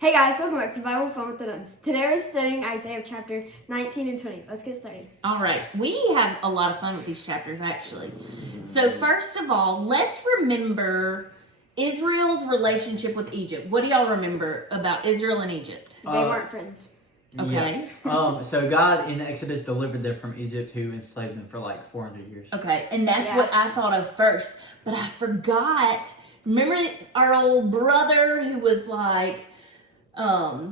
Hey guys, welcome back to Bible Fun with the Nuns. Today we're studying Isaiah chapter 19 and 20. Let's get started. All right, we had a lot of fun with these chapters actually. So first of all, let's remember Israel's relationship with Egypt. What do y'all remember about Israel and Egypt? They weren't friends. Okay. Yeah. So God in Exodus delivered them from Egypt, who enslaved them for like 400 years. Okay, and that's Yeah. what I thought of first, but I forgot. Remember our old brother who was like,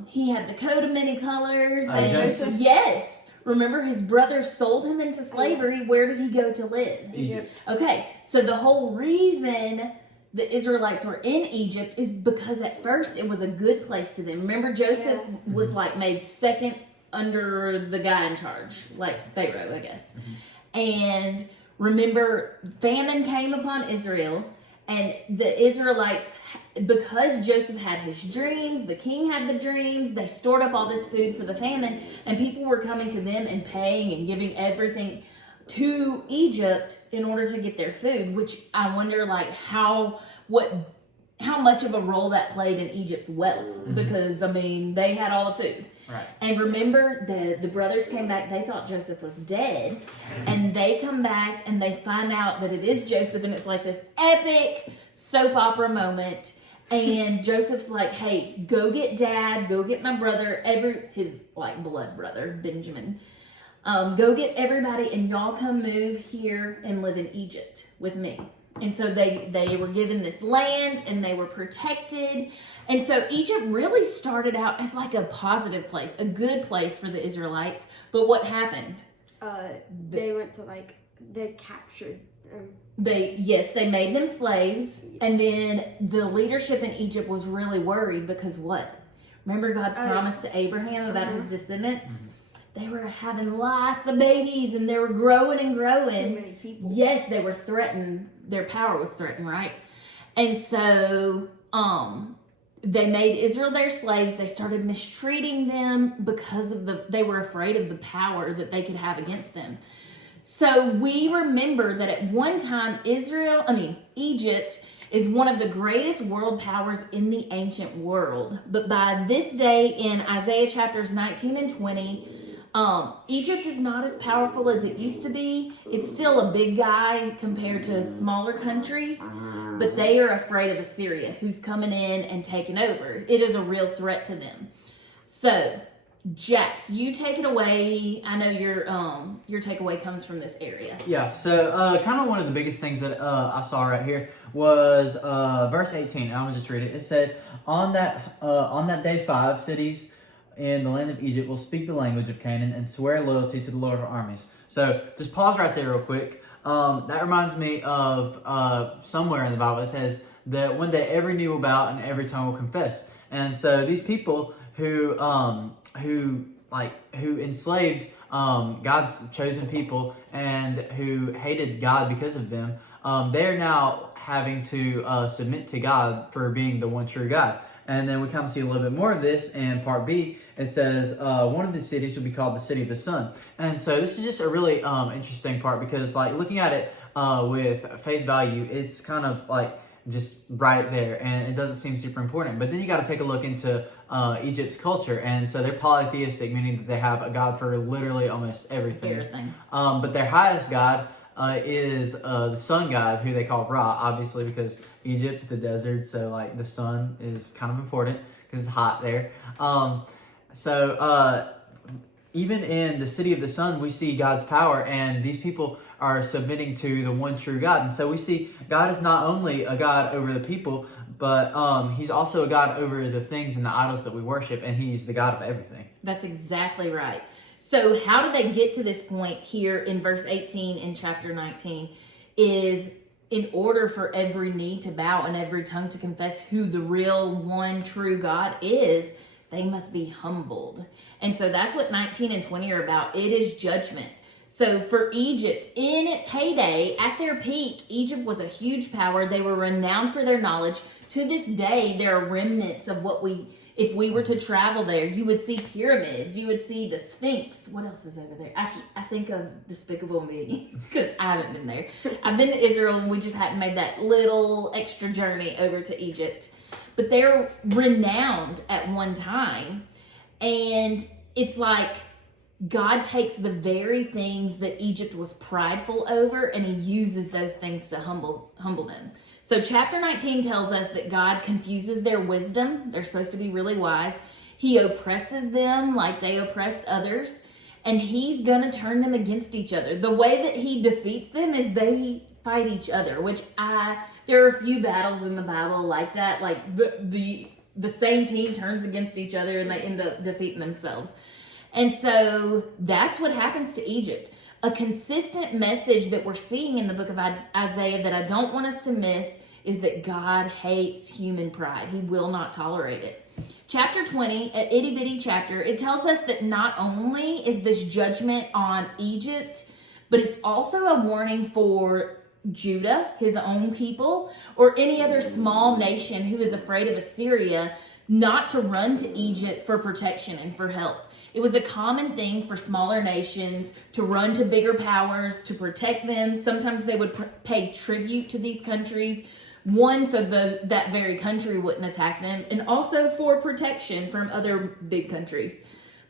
he had the coat of many colors. And Joseph? Yes. Remember his brother sold him into slavery. Where did he go to live? Egypt. Okay, so the whole reason the Israelites were in Egypt is because at first it was a good place to them. Remember Joseph was like made second under the guy in charge, like Pharaoh, I guess. And remember, famine came upon Israel, and the Israelites, because Joseph had his dreams, the king had the dreams, they stored up all this food for the famine, and people were coming to them and paying and giving everything to Egypt in order to get their food, which I wonder like how much of a role that played in Egypt's wealth, because I mean they had all the food. Right. And remember, the brothers came back. They thought Joseph was dead. And they come back and they find out that it is Joseph. And it's like this epic soap opera moment. And Joseph's like, hey, go get dad. Go get my brother. His like blood brother, Benjamin. Go get everybody and y'all come move here and live in Egypt with me. And so they were given this land and they were protected. And so Egypt really started out as like a positive place, a good place for the Israelites. But what happened? They went to they captured them. They made them slaves. And then the leadership in Egypt was really worried because what? Remember God's promise to Abraham about his descendants? They were having lots of babies and they were growing and growing. Too many people. Yes, they were threatened. Their power was threatened, right? And so they made Israel their slaves. They started mistreating them because of they were afraid of the power that they could have against them. So we remember that at one time Egypt is one of the greatest world powers in the ancient world. But by this day in Isaiah chapters 19 and 20, Egypt is not as powerful as it used to be. It's still a big guy compared to smaller countries, but they are afraid of Assyria, who's coming in and taking over. It is a real threat to them. So, Jax, you take it away. I know your takeaway comes from this area. Yeah. So kind of one of the biggest things that I saw right here was verse 18. I'm gonna just read it. It said, "On that day, 5 cities in the land of Egypt will speak the language of Canaan and swear loyalty to the Lord of armies." So just pause right there real quick. That reminds me of somewhere in the Bible it says that one day every knee will bow and every tongue will confess. And so these people who enslaved God's chosen people and who hated God because of them, they're now having to submit to God for being the one true God. And then we kind of see a little bit more of this in part B. It says, one of the cities will be called the City of the Sun. And so this is just a really interesting part because like looking at it with face value, it's kind of like just right there and it doesn't seem super important. But then you got to take a look into Egypt's culture. And so they're polytheistic, meaning that they have a God for literally almost everything. But their highest God is the sun god, who they call Ra, obviously because Egypt, the desert, so like the sun is kind of important because it's hot there. Even in the City of the Sun, we see God's power, and these people are submitting to the one true God. And so we see God is not only a God over the people, but he's also a God over the things and the idols that we worship, and he's the God of everything. That's exactly right. So how did they get to this point here in verse 18 in chapter 19 is in order for every knee to bow and every tongue to confess who the real one true God is, they must be humbled. And so that's what 19 and 20 are about. It is judgment. So for Egypt, in its heyday, at their peak, Egypt was a huge power. They were renowned for their knowledge. To this day, there are remnants of if we were to travel there, you would see pyramids, you would see the Sphinx. What else is over there? I think of Despicable Me because I haven't been there. I've been to Israel and we just hadn't made that little extra journey over to Egypt. but they're renowned at one time. And it's like God takes the very things that Egypt was prideful over, and he uses those things to humble them. So chapter 19 tells us that God confuses their wisdom. They're supposed to be really wise. He oppresses them like they oppress others, and he's going to turn them against each other. The way that he defeats them is they fight each other, which there are a few battles in the Bible like that, like the same team turns against each other and they end up defeating themselves. And so that's what happens to Egypt. A consistent message that we're seeing in the book of Isaiah that I don't want us to miss is that God hates human pride. He will not tolerate it. Chapter 20, an itty bitty chapter, it tells us that not only is this judgment on Egypt, but it's also a warning for Judah, his own people, or any other small nation who is afraid of Assyria, not to run to Egypt for protection and for help. It was a common thing for smaller nations to run to bigger powers to protect them. Sometimes they would pay tribute to these countries, one, so that very country wouldn't attack them, and also for protection from other big countries.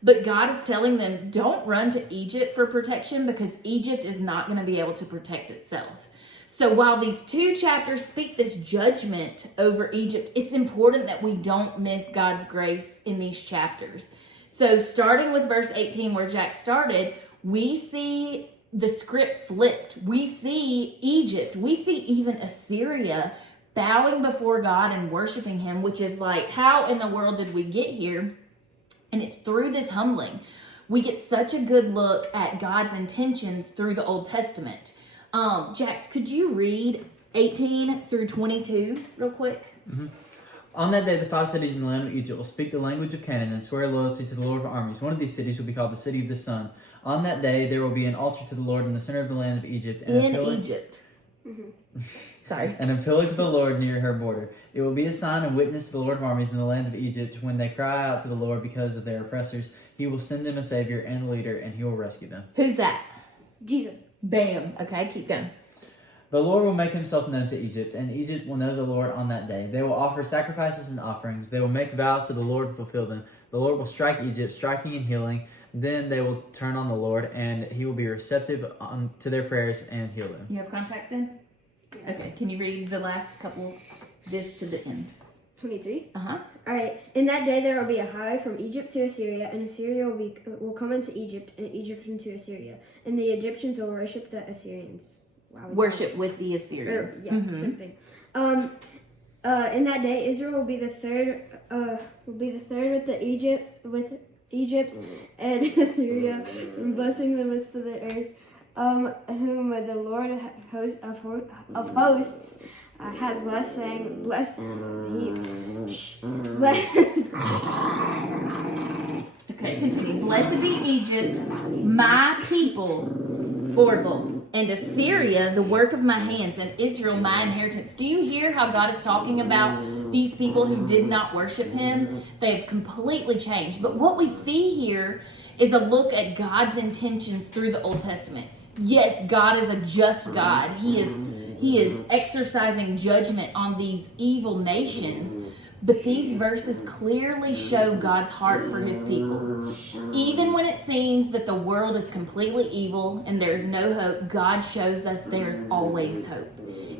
But God is telling them, don't run to Egypt for protection, because Egypt is not going to be able to protect itself. So while these two chapters speak this judgment over Egypt, it's important that we don't miss God's grace in these chapters. So starting with verse 18 where Jack started, we see the script flipped. We see Egypt. We see even Assyria bowing before God and worshiping him, which is like, how in the world did we get here? And it's through this humbling. We get such a good look at God's intentions through the Old Testament. Jax, could you read 18 through 22 real quick? Mm-hmm. On that day, the 5 cities in the land of Egypt will speak the language of Canaan and swear loyalty to the Lord of armies. One of these cities will be called the City of the Sun. On that day, there will be an altar to the Lord in the center of the land of Egypt. And Egypt. Mm-hmm. Sorry. And a pillar to the Lord near her border. It will be a sign and witness to the Lord of armies in the land of Egypt. When they cry out to the Lord because of their oppressors, he will send them a savior and a leader, and he will rescue them. Who's that? Jesus. Bam. Okay, keep going. The Lord will make himself known to Egypt, and Egypt will know the Lord on that day. They will offer sacrifices and offerings. They will make vows to the Lord and fulfill them. The Lord will strike Egypt, striking and healing. Then they will turn on the Lord, and he will be receptive to their prayers and heal them. You have contacts in? Yeah. Okay, can you read the last couple, this to the end? 23? Uh-huh. All right. In that day there will be a highway from Egypt to Assyria, and Assyria will come into Egypt, and Egypt into Assyria. And the Egyptians will worship the Assyrians. Wow, worship with the Assyrians. Same thing. In that day, Israel will be the third. With Egypt and Assyria, blessing the midst of the earth, whom the Lord of hosts has blessed, saying, "Blessed." Okay, continue. Blessed be Egypt, my people, Orville, and Assyria, the work of my hands, and Israel, my inheritance. Do you hear how God is talking about these people who did not worship him? They've completely changed. But what we see here is a look at God's intentions through the Old Testament. Yes, God is a just God. He is exercising judgment on these evil nations. But these verses clearly show God's heart for his people. Even when it seems that the world is completely evil and there's no hope, God shows us there's always hope.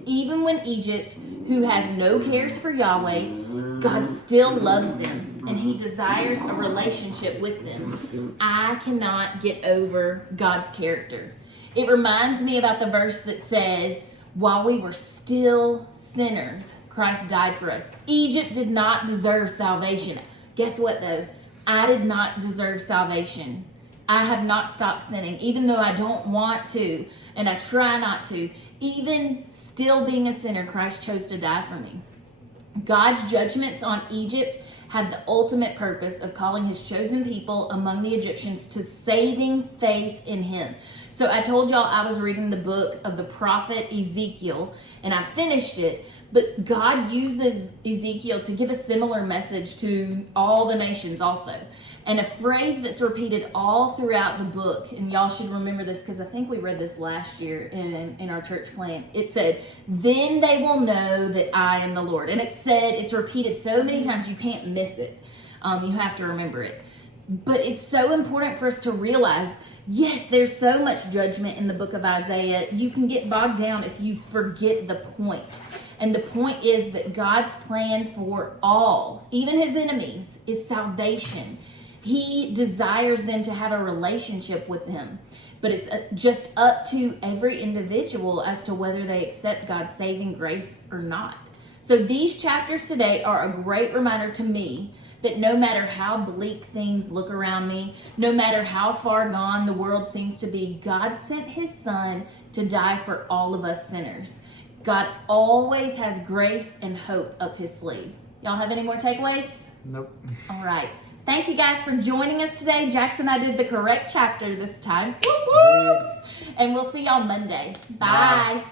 Even when Egypt, who has no cares for Yahweh, God still loves them and he desires a relationship with them. I cannot get over God's character. It reminds me about the verse that says, while we were still sinners, Christ died for us. Egypt did not deserve salvation. Guess what though? I did not deserve salvation. I have not stopped sinning, even though I don't want to, and I try not to. Even still being a sinner, Christ chose to die for me. God's judgments on Egypt had the ultimate purpose of calling his chosen people among the Egyptians to saving faith in him. So I told y'all I was reading the book of the prophet Ezekiel, and I finished it, But God uses Ezekiel to give a similar message to all the nations also. And a phrase that's repeated all throughout the book, and y'all should remember this because I think we read this last year in our church plan. It said, "Then they will know that I am the Lord." And it's repeated so many times you can't miss it. You have to remember it. But it's so important for us to realize, yes, there's so much judgment in the book of Isaiah. You can get bogged down if you forget the point. And the point is that God's plan for all, even his enemies, is salvation. He desires them to have a relationship with him. But it's just up to every individual as to whether they accept God's saving grace or not. So these chapters today are a great reminder to me that no matter how bleak things look around me, no matter how far gone the world seems to be, God sent his son to die for all of us sinners. God always has grace and hope up his sleeve. Y'all have any more takeaways? Nope. All right. Thank you guys for joining us today. Jackson and I did the correct chapter this time. And we'll see y'all Monday. Bye. Bye.